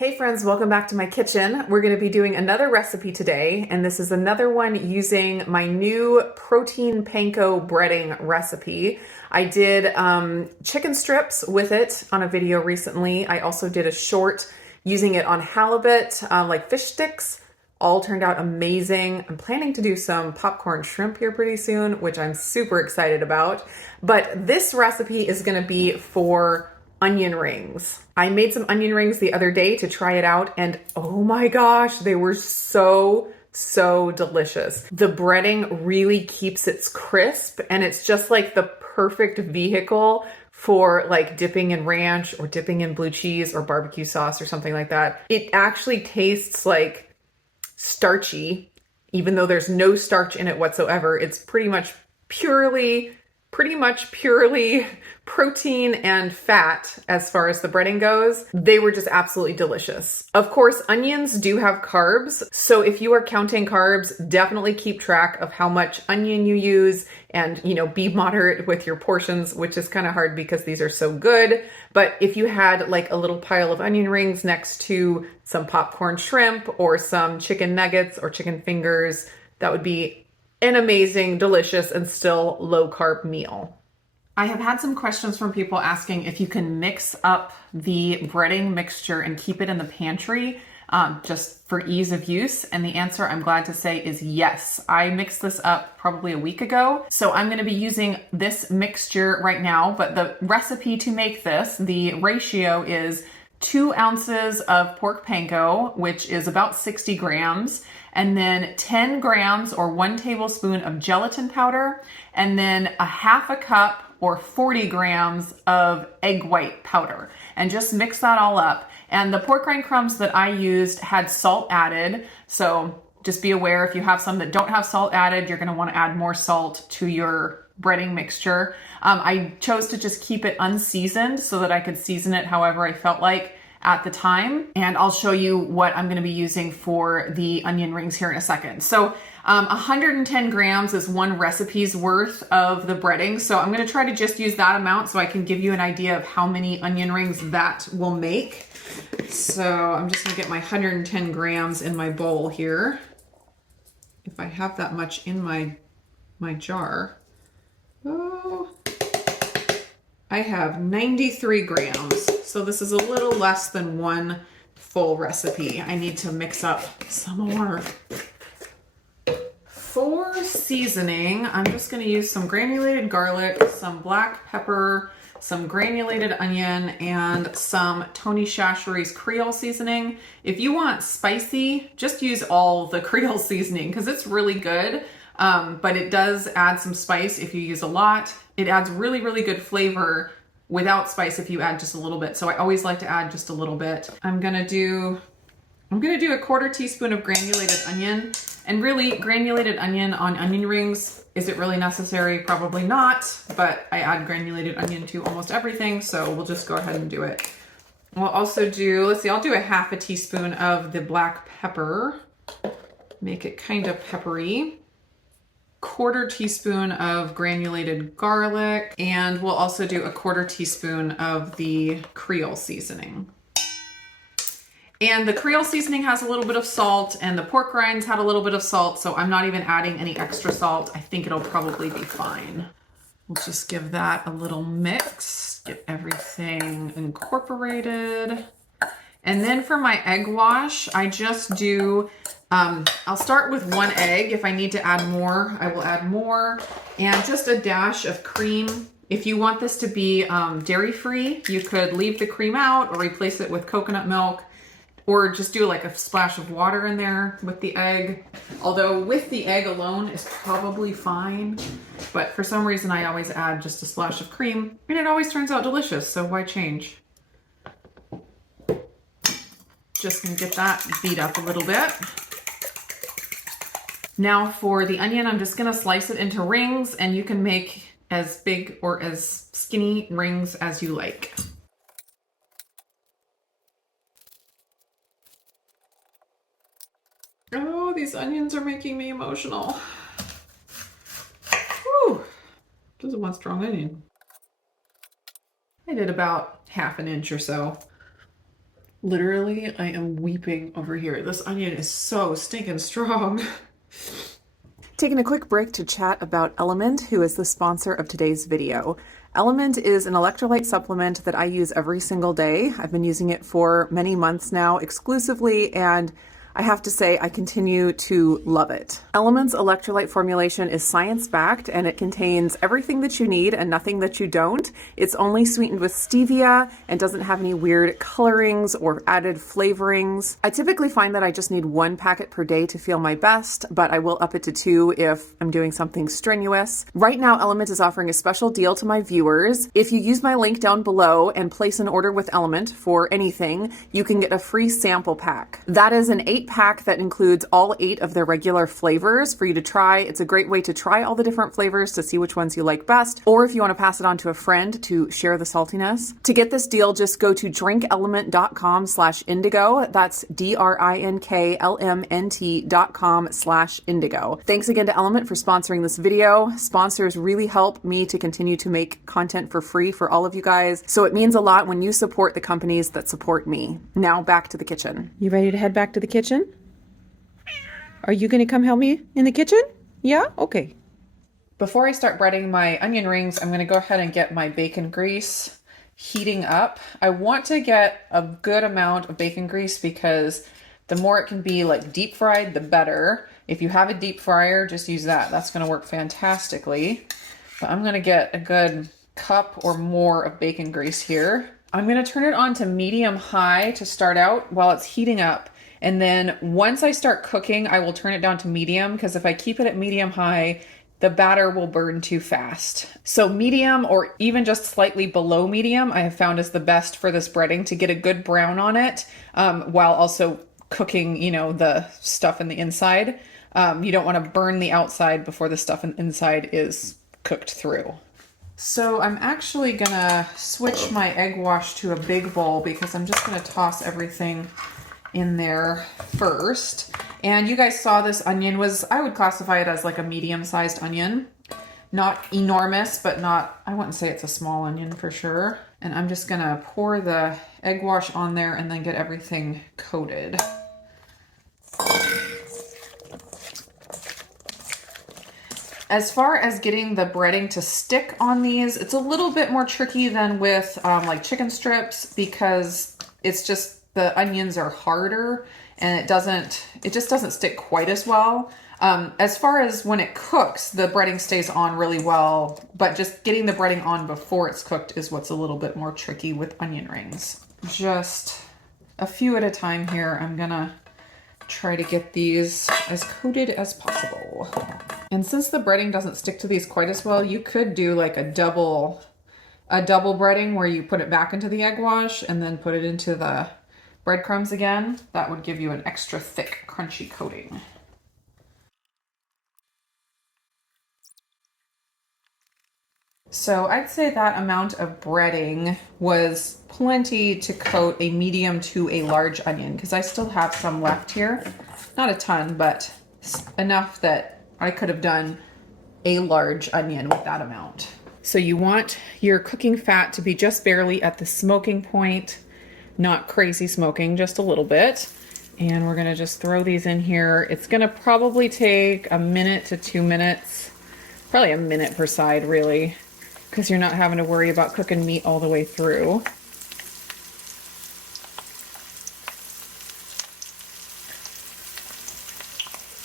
Hey friends, welcome back to my kitchen. We're going to be doing another recipe today, and this is another one using my new protein panko breading recipe. I did chicken strips with it on a video recently. I also did a short using it on halibut, like fish sticks. All turned out amazing. I'm planning to do some popcorn shrimp here pretty soon, which I'm super excited about. But this recipe is going to be for onion rings. I made some onion rings the other day to try it out, and oh my gosh, they were so delicious. The breading really keeps it crisp, and it's just like the perfect vehicle for like dipping in ranch or dipping in blue cheese or barbecue sauce or something like that. It actually tastes like starchy, even though there's no starch in it whatsoever. It's pretty much purely protein and fat as far as the breading goes. They were just absolutely delicious. Of course, onions do have carbs, so if you are counting carbs, definitely keep track of how much onion you use and, be moderate with your portions, which is kind of hard because these are so good. But if you had like a little pile of onion rings next to some popcorn shrimp or some chicken nuggets or chicken fingers, that would be an amazing, delicious, and still low carb meal. I have had some questions from people asking if you can mix up the breading mixture and keep it in the pantry just for ease of use. And the answer, I'm glad to say, is yes. I mixed this up probably a week ago. So I'm going to be using this mixture right now, but the recipe to make this, the ratio is 2 ounces of pork panko, which is about 60 grams, and then 10 grams or 1 tablespoon of gelatin powder, and then a half a cup or 40 grams of egg white powder, and just mix that all up. And the pork rind crumbs that I used had salt added, so just be aware if you have some that don't have salt added, you're gonna wanna add more salt to your breading mixture. I chose to just keep it unseasoned so that I could season it however I felt like at the time. And I'll show you what I'm gonna be using for the onion rings here in a second. So 110 grams is 1 recipe's worth of the breading. So I'm gonna try to just use that amount so I can give you an idea of how many onion rings that will make. So I'm just gonna get my 110 grams in my bowl here. If I have that much in my jar. Oh, I have 93 grams. So this is a little less than 1 full recipe. I need to mix up some more. For seasoning, I'm just gonna use some granulated garlic, some black pepper, some granulated onion, and some Tony Chachere's Creole seasoning. If you want spicy, just use all the Creole seasoning because it's really good, but it does add some spice if you use a lot. It adds really good flavor without spice if you add just a little bit. So I always like to add just a little bit. I'm gonna do a 1/4 teaspoon of granulated onion. And really, granulated onion on onion rings, is it really necessary? Probably not, but I add granulated onion to almost everything, so we'll just go ahead and do it. We'll also do, let's see, I'll do a 1/2 teaspoon of the black pepper, make it kind of peppery. 1/4 teaspoon of granulated garlic, and we'll also do a 1/4 teaspoon of the Creole seasoning. And the Creole seasoning has a little bit of salt, and the pork rinds had a little bit of salt, so I'm not even adding any extra salt. I think it'll probably be fine. We'll just give that a little mix, get everything incorporated. And then for my egg wash, I just do, I'll start with 1 egg. If I need to add more, I will add more. And just a dash of cream. If you want this to be dairy-free, you could leave the cream out or replace it with coconut milk, or just do like a splash of water in there with the egg. Although with the egg alone is probably fine, but for some reason I always add just a splash of cream, and it always turns out delicious, so why change? Just gonna get that beat up a little bit. Now for the onion, I'm just gonna slice it into rings, and you can make as big or as skinny rings as you like. Oh, these onions are making me emotional. Whew. This is one strong onion. I did about 1/2 inch or so. Literally, I am weeping over here. This onion is so stinking strong. Taking a quick break to chat about Element, who is the sponsor of today's video. Element is an electrolyte supplement that I use every single day. I've been using it for many months now exclusively, and I have to say I continue to love it. Element's electrolyte formulation is science-backed, and it contains everything that you need and nothing that you don't. It's only sweetened with stevia and doesn't have any weird colorings or added flavorings. I typically find that I just need 1 packet per day to feel my best, but I will up it to 2 if I'm doing something strenuous. Right now, Element is offering a special deal to my viewers. If you use my link down below and place an order with Element for anything, you can get a free sample pack. That is an 8-pack that includes all 8 of their regular flavors for you to try. It's a great way to try all the different flavors to see which ones you like best, or if you want to pass it on to a friend to share the saltiness. To get this deal, just go to drinkelement.com/indigo. That's drinklmnt.com/indigo. Thanks again to Element for sponsoring this video. Sponsors really help me to continue to make content for free for all of you guys, so it means a lot when you support the companies that support me. Now back to the kitchen. You ready to head back to the kitchen? Are you going to come help me in the kitchen? Yeah? Okay. Before I start breading my onion rings, I'm going to go ahead and get my bacon grease heating up. I want to get a good amount of bacon grease because the more it can be like deep fried, the better. If you have a deep fryer, just use that. That's going to work fantastically. But I'm going to get a good cup or more of bacon grease here. I'm going to turn it on to medium high to start out while it's heating up. And then once I start cooking, I will turn it down to medium, because if I keep it at medium high, the batter will burn too fast. So medium or even just slightly below medium, I have found is the best for this breading to get a good brown on it, while also cooking, you know, the stuff in the inside. You don't want to burn the outside before the stuff in the inside is cooked through. So I'm actually gonna switch my egg wash to a big bowl because I'm just gonna toss everything in there first. And you guys saw this onion was, I would classify it as like a medium-sized onion. Not enormous, but not, I wouldn't say it's a small onion for sure. And I'm just gonna pour the egg wash on there and then get everything coated. As far as getting the breading to stick on these, it's a little bit more tricky than with like chicken strips, because it's just the onions are harder and it just doesn't stick quite as well. As far as when it cooks, the breading stays on really well, but just getting the breading on before it's cooked is what's a little bit more tricky with onion rings. Just a few at a time here. I'm gonna try to get these as coated as possible. And since the breading doesn't stick to these quite as well, you could do like a double breading where you put it back into the egg wash and then put it into the breadcrumbs again. That would give you an extra thick, crunchy coating. So I'd say that amount of breading was plenty to coat a medium to a large onion, because I still have some left here. Not a ton, but enough that I could have done a large onion with that amount. So you want your cooking fat to be just barely at the smoking point, not crazy smoking, just a little bit. And we're gonna just throw these in here. It's gonna probably take a minute to 2 minutes, probably a minute per side really, because you're not having to worry about cooking meat all the way through.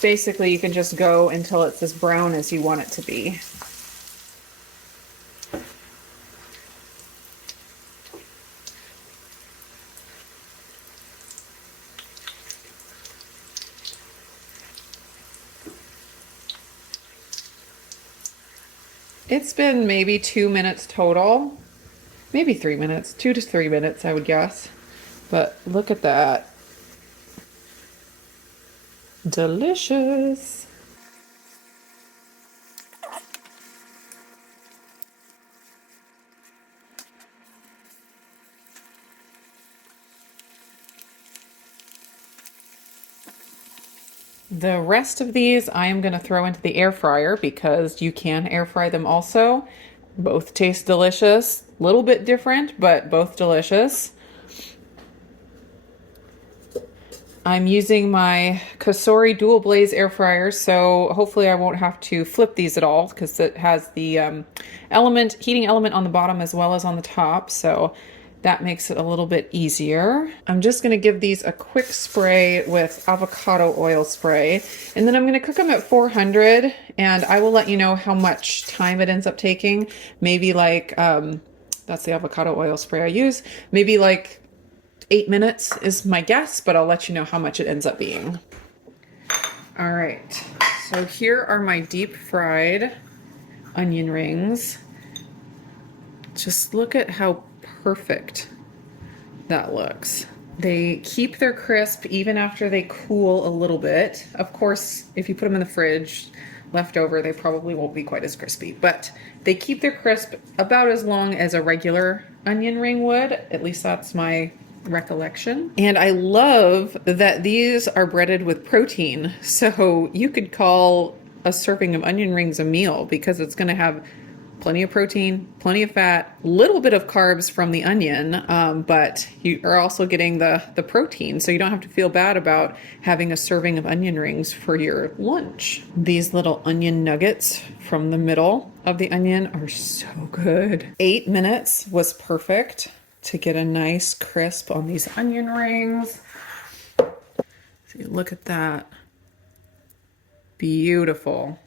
Basically, you can just go until it's as brown as you want it to be. It's been maybe 2 minutes total, maybe 3 minutes, 2 to 3 minutes, I would guess. But look at that. Delicious. The rest of these I am going to throw into the air fryer because you can air fry them also. Both taste delicious. A little bit different, but both delicious. I'm using my Cosori dual blaze air fryer, so hopefully I won't have to flip these at all because it has the heating element on the bottom as well as on the top, so that makes it a little bit easier. I'm just gonna give these a quick spray with avocado oil spray, and then I'm gonna cook them at 400, and I will let you know how much time it ends up taking. Maybe like, that's the avocado oil spray I use, maybe like 8 minutes is my guess, but I'll let you know how much it ends up being. All right, so here are my deep fried onion rings. Just look at how perfect that looks. They keep their crisp even after they cool a little bit. Of course, if you put them in the fridge, left over, they probably won't be quite as crispy, but they keep their crisp about as long as a regular onion ring would. At least that's my recollection. And I love that these are breaded with protein. So you could call a serving of onion rings a meal because it's going to have plenty of protein, plenty of fat, a little bit of carbs from the onion, but you are also getting the protein, so you don't have to feel bad about having a serving of onion rings for your lunch. These little onion nuggets from the middle of the onion are so good. 8 minutes was perfect to get a nice crisp on these onion rings. See, look at that. Beautiful.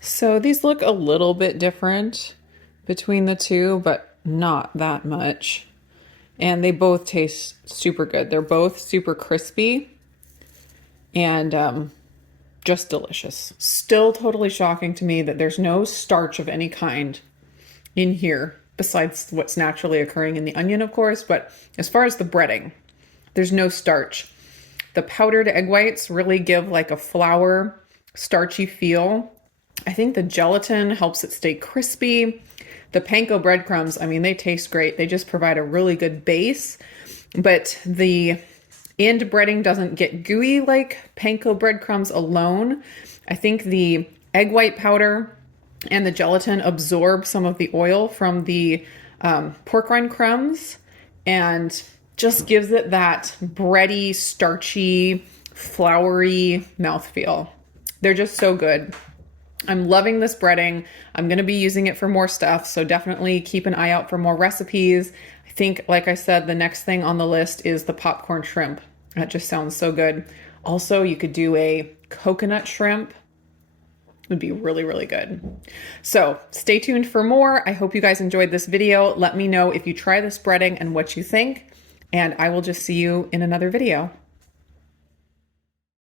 So these look a little bit different between the two, but not that much. And they both taste super good. They're both super crispy and just delicious. Still totally shocking to me that there's no starch of any kind in here besides what's naturally occurring in the onion, of course. But as far as the breading, there's no starch. The powdered egg whites really give like a flour, starchy feel. I think the gelatin helps it stay crispy. The panko breadcrumbs, I mean, they taste great. They just provide a really good base, but the end breading doesn't get gooey like panko breadcrumbs alone. I think the egg white powder and the gelatin absorb some of the oil from the pork rind crumbs and just gives it that bready, starchy, floury mouthfeel. They're just so good. I'm loving this breading. I'm going to be using it for more stuff, so definitely keep an eye out for more recipes. I think, like I said, the next thing on the list is the popcorn shrimp. That just sounds so good. Also, you could do a coconut shrimp. It would be really, really good. So stay tuned for more. I hope you guys enjoyed this video. Let me know if you try this breading and what you think, and I will just see you in another video.